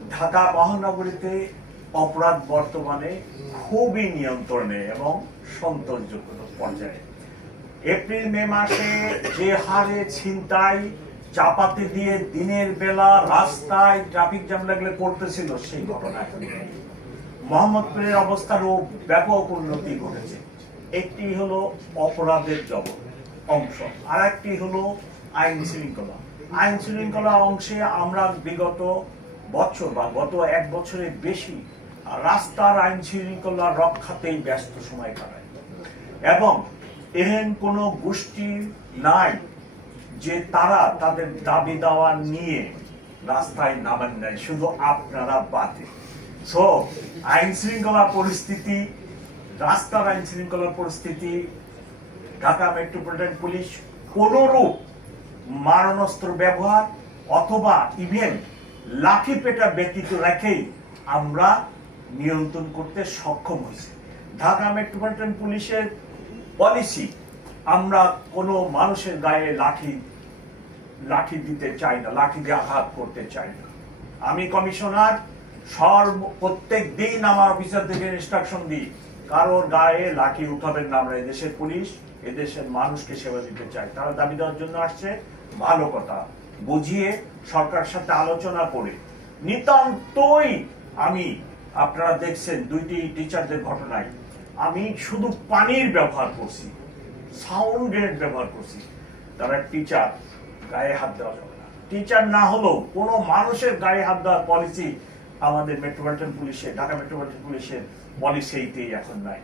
ঢাকা মহানগরীতে অপরাধ বর্তমানে খুবই নিয়ন্ত্রণে এবং সন্তোষজনক পর্যায়ে। এপ্রিল মে মাসে যে হারে ছিনতাই চাপাতি দিয়ে দিনের বেলা রাস্তায় ট্রাফিক জ্যাম লাগলে পড়তেছিল, সেই ঘটনা এখন নেই। মোহাম্মদপুরের অবস্থারও ব্যাপক উন্নতি ঘটেছে। একটি হলো অপরাধের জগৎ অংশ, আর একটি হলো আইন শৃঙ্খলা। আইন শৃঙ্খলা অংশে আমরা বিগত বছর বা গত এক বছরের বেশি রাস্তার আইন শৃঙ্খলা রক্ষাতেই ব্যস্ত সময় কাটায়, এবং এহেন কোন গোষ্ঠী নাই যে তারা তাদের দাবি দাওয়া নিয়ে রাস্তায় নামেন নাই, শুধু আপনারা বাদে। সো আইন শৃঙ্খলা পরিস্থিতি, রাস্তার আইন শৃঙ্খলা পরিস্থিতি, ঢাকা মেট্রোপলিটন পুলিশ কোনরূপ মারণাস্ত্র ব্যবহার অথবা ইভেন লাঠি পেটা ব্যতীত রেখেই আমরা নিয়ন্ত্রণ করতে সক্ষম হয়েছি। ঢাকা মেট্রোপলিটন পুলিশের পলিসি, আমরা কোনো মানুষের গায়ে লাঠি দিতে চাই না, লাঠি দিয়ে আঘাত করতে চাই না। আমি কমিশনার প্রত্যেক দিন আমার অফিসারদেরকে ইনস্ট্রাকশন দিই, কারোর গায়ে লাঠি উঠাবেন না। আমরা এদেশের পুলিশ এদেশের মানুষকে সেবা দিতে চাই। তারা দাবি দেওয়ার জন্য আসছে, ভালো কথা, বুঝিয়ে সরকারের সাথে আলোচনা করে নিতান্তই। আমি আপনারা দেখছেন দুইটি টিচারদের ঘটনায় আমি শুধু পানির ব্যবহার করছি, সাউন্ড গ্রেনেড ব্যবহার করছি। তারা টিচার, গায়ে হাত দেওয়া যাবে না। টিচার না হলেও কোন মানুষের গায়ে হাত দেওয়ার পলিসি আমাদের মেট্রোপলিটন পুলিশে, ঢাকা মেট্রোপলিটন পুলিশের পলিসিতেই এখন নাই।